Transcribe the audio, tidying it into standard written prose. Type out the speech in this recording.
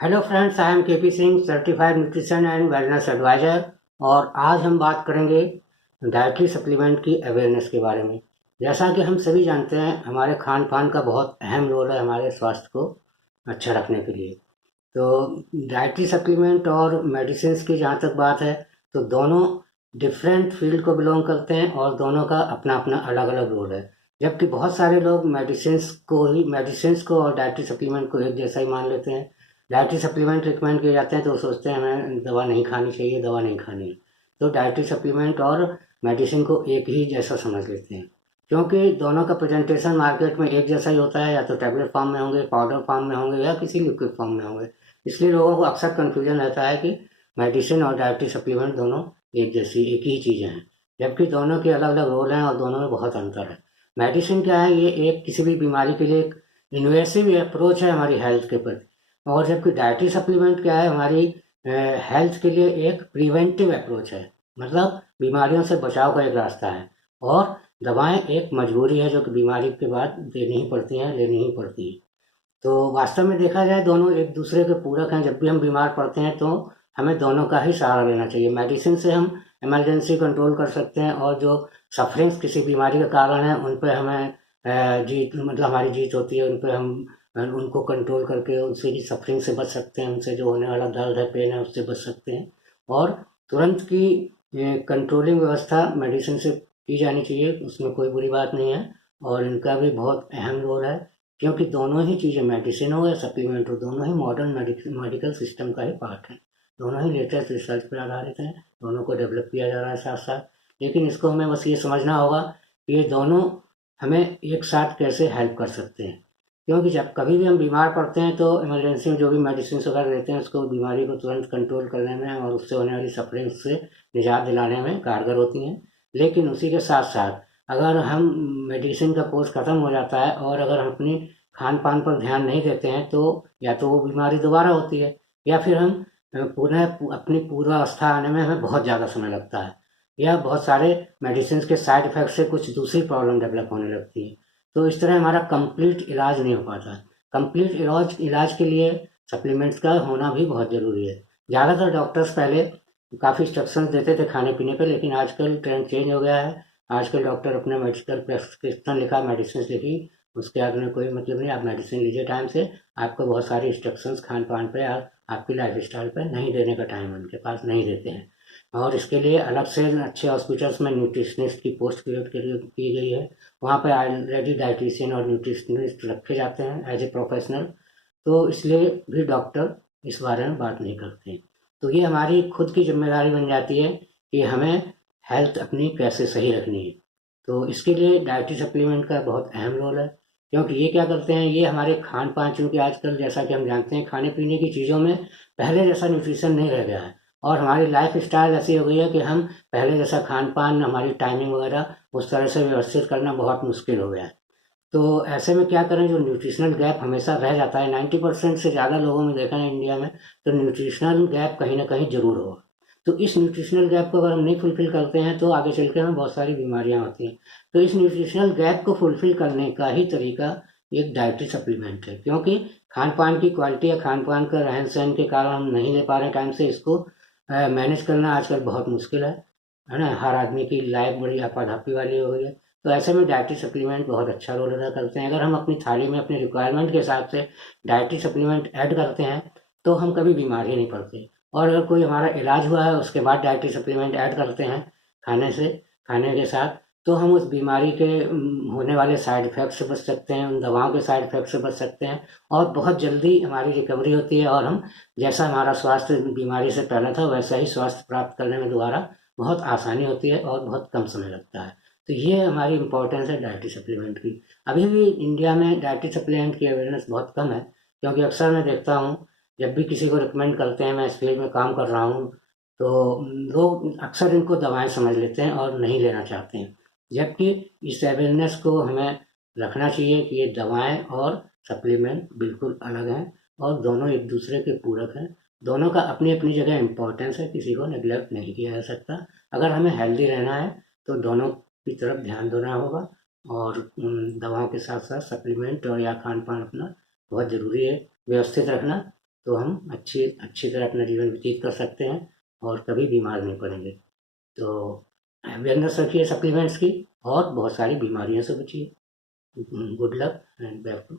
Hello friends, I am KP Singh, certified nutrition and wellness advisor. और आज हम बात करेंगे डाइटरी सप्लीमेंट की अवेयरनेस के बारे में। जैसा कि हम सभी जानते हैं, हमारे खान पान का बहुत अहम रोल है हमारे स्वास्थ्य को अच्छा रखने के लिए। तो डाइटरी सप्लीमेंट और मेडिसिन की जहाँ तक बात है, तो दोनों डिफरेंट फील्ड को बिलोंग करते हैं और दोनों का अपना अपना अलग अलग रोल है। जबकि बहुत सारे लोग मेडिसिन को और डाइटरी सप्लीमेंट को एक जैसा ही मान लेते हैं। डाइटरी सप्लीमेंट रिकमेंड किए जाते हैं तो वो सोचते हैं हमें दवा नहीं खानी चाहिए, दवा नहीं खानी है। तो डाइटरी सप्लीमेंट और मेडिसिन को एक ही जैसा समझ लेते हैं, क्योंकि दोनों का प्रेजेंटेशन मार्केट में एक जैसा ही होता है। या तो टैबलेट फॉर्म में होंगे, पाउडर फॉर्म में होंगे, या किसी लिक्विड फॉर्म में होंगे। इसलिए लोगों को अक्सर कन्फ्यूजन रहता है कि मेडिसिन और डाइटरी सप्लीमेंट दोनों एक ही चीज़ें हैं, जबकि दोनों के अलग अलग रोल हैं और दोनों में बहुत अंतर है। मेडिसिन क्या है, ये एक किसी भी बीमारी के लिए एक इन्वेसिव अप्रोच है हमारी हेल्थ के प्रति। और जबकि डाइटरी सप्लीमेंट क्या है, हमारी हेल्थ के लिए एक प्रिवेंटिव अप्रोच है, मतलब बीमारियों से बचाव का एक रास्ता है। और दवाएं एक मजबूरी है जो कि बीमारी के बाद देनी ही पड़ती हैं, लेनी ही पड़ती हैं। तो वास्तव में देखा जाए, दोनों एक दूसरे के पूरक हैं। जब भी हम बीमार पड़ते हैं तो हमें दोनों का ही सहारा लेना चाहिए। मेडिसिन से हम इमरजेंसी कंट्रोल कर सकते हैं, और जो सफरिंग्स किसी बीमारी का कारण है उन पर हमें जीत, मतलब हमारी जीत होती है। उन पर हम उनको कंट्रोल करके उनसे की सफरिंग से बच सकते हैं, उनसे जो होने वाला दर्द है, पेन है, उससे बच सकते हैं। और तुरंत की कंट्रोलिंग व्यवस्था मेडिसिन से की जानी चाहिए, उसमें कोई बुरी बात नहीं है। और इनका भी बहुत अहम रोल है, क्योंकि दोनों ही चीज़ें, मेडिसिन हो या सप्लीमेंट हो, दोनों ही मॉडर्न मेडिकल सिस्टम का ही पार्ट है। दोनों ही लेटेस्ट रिसर्च पर आधारित हैं, दोनों को डेवलप किया जा रहा है साथ साथ। लेकिन इसको हमें बस ये समझना होगा कि ये दोनों हमें एक साथ कैसे हेल्प कर सकते हैं। क्योंकि जब कभी भी हम बीमार पड़ते हैं तो इमरजेंसी में जो भी मेडिसिन वगैरह लेते हैं, उसको बीमारी को तुरंत कंट्रोल करने में और उससे होने वाली सफरिंग से निजात दिलाने में कारगर होती हैं। लेकिन उसी के साथ साथ अगर हम मेडिसिन का कोर्स ख़त्म हो जाता है और अगर हम अपनी खान पान पर ध्यान नहीं देते हैं, तो या तो वो बीमारी दोबारा होती है, या फिर हम पुनः अपनी पूर्वावस्था आने में हमें बहुत ज़्यादा समय लगता है, या बहुत सारे मेडिसिन के साइड इफ़ेक्ट से कुछ दूसरी प्रॉब्लम डेवलप होने लगती है। तो इस तरह हमारा कंप्लीट इलाज नहीं हो पाता। कंप्लीट इलाज के लिए सप्लीमेंट्स का होना भी बहुत ज़रूरी है। ज़्यादातर डॉक्टर्स पहले काफ़ी इंस्ट्रक्शंस देते थे खाने पीने पे, लेकिन आजकल ट्रेंड चेंज हो गया है। आजकल डॉक्टर अपने मेडिकल प्रेस्क्रिप्शन लिखा, मेडिसिन लिखी, उसके आगे में कोई मतलब नहीं। आप मेडिसिन लीजिए टाइम से। आपको बहुत सारी इंस्ट्रक्शंस खान पान पे और आपकी लाइफ स्टाइल पे नहीं देने का टाइम उनके पास नहीं देते हैं। और इसके लिए अलग से अच्छे हॉस्पिटल्स में न्यूट्रिशनिस्ट की पोस्ट क्रिएट की गई है। वहाँ पे ऑलरेडी डाइटिशियन और न्यूट्रिशनिस्ट रखे जाते हैं एज ए प्रोफेशनल। तो इसलिए भी डॉक्टर इस बारे में बात नहीं करते हैं। तो ये हमारी खुद की जिम्मेदारी बन जाती है कि हमें हेल्थ अपनी कैसे सही रखनी है। तो इसके लिए डाइटरी सप्लीमेंट का बहुत अहम रोल है, क्योंकि ये क्या करते हैं, ये हमारे खान पान, चूँकि आजकल जैसा कि हम जानते हैं खाने पीने की चीज़ों में पहले जैसा न्यूट्रिशन नहीं रह गया है। और हमारी लाइफ स्टाइल ऐसी हो गई है कि हम पहले जैसा खान पान, हमारी टाइमिंग वगैरह उस तरह से व्यवस्थित करना बहुत मुश्किल हो गया है। तो ऐसे में क्या करें, जो न्यूट्रिशनल गैप हमेशा रह जाता है, 90% से ज़्यादा लोगों में देखा है इंडिया में, तो न्यूट्रिशनल गैप कहीं ना कहीं जरूर होगा। तो इस न्यूट्रिशनल गैप को अगर हम नहीं फुलफिल करते हैं तो आगे चल के हमें बहुत सारी बीमारियां होती हैं। तो इस न्यूट्रिशनल गैप को फुलफिल करने का ही तरीका एक डाइटरी सप्लीमेंट है, क्योंकि खान पान की क्वालिटी या खान पान का रहन सहन के कारण हम नहीं ले पा रहे हैं टाइम से। इसको मैनेज करना आजकल बहुत मुश्किल है ना। हर आदमी की लाइफ बड़ी आपाधापी वाली हो गई है। तो ऐसे में डाइटरी सप्लीमेंट बहुत अच्छा रोल अदा करते हैं। अगर हम अपनी थाली में अपने रिक्वायरमेंट के हिसाब से डाइटरी सप्लीमेंट ऐड करते हैं तो हम कभी बीमार ही नहीं पड़ते। और अगर कोई हमारा इलाज हुआ है, उसके बाद डाइटरी सप्लीमेंट ऐड करते हैं खाने के साथ, तो हम उस बीमारी के होने वाले साइड इफ़ेक्ट से बच सकते हैं, उन दवाओं के साइड इफ़ेक्ट से बच सकते हैं। और बहुत जल्दी हमारी रिकवरी होती है, और हम जैसा हमारा स्वास्थ्य बीमारी से पहले था वैसा ही स्वास्थ्य प्राप्त करने में दोबारा बहुत आसानी होती है और बहुत कम समय लगता है। तो ये हमारी इम्पोर्टेंस है डाइटरी सप्लीमेंट की। अभी भी इंडिया में डाइटरी सप्लीमेंट की अवेयरनेस बहुत कम है, क्योंकि अक्सर मैं देखता हूँ जब भी किसी को रिकमेंड करते हैं, मैं इस फील्ड में काम कर रहा हूँ, तो लोग अक्सर इनको दवाएं समझ लेते हैं और नहीं लेना चाहते हैं। जबकि इस अवेयरनेस को हमें रखना चाहिए कि ये दवाएं और सप्लीमेंट बिल्कुल अलग हैं, और दोनों एक दूसरे के पूरक हैं। दोनों का अपनी अपनी जगह इम्पोर्टेंस है, किसी को नेग्लेक्ट नहीं किया जा सकता। अगर हमें हेल्दी रहना है तो दोनों की तरफ ध्यान देना होगा। और दवाओं के साथ साथ सप्लीमेंट और या खान पान अपना बहुत ज़रूरी है व्यवस्थित रखना। तो हम अच्छी तरह अपना जीवन व्यतीत कर सकते हैं और कभी बीमार नहीं पड़ेंगे। तो अवेयरनेस रखिए सप्लीमेंट्स की और बहुत सारी बीमारियों से बचिए। Good luck and back to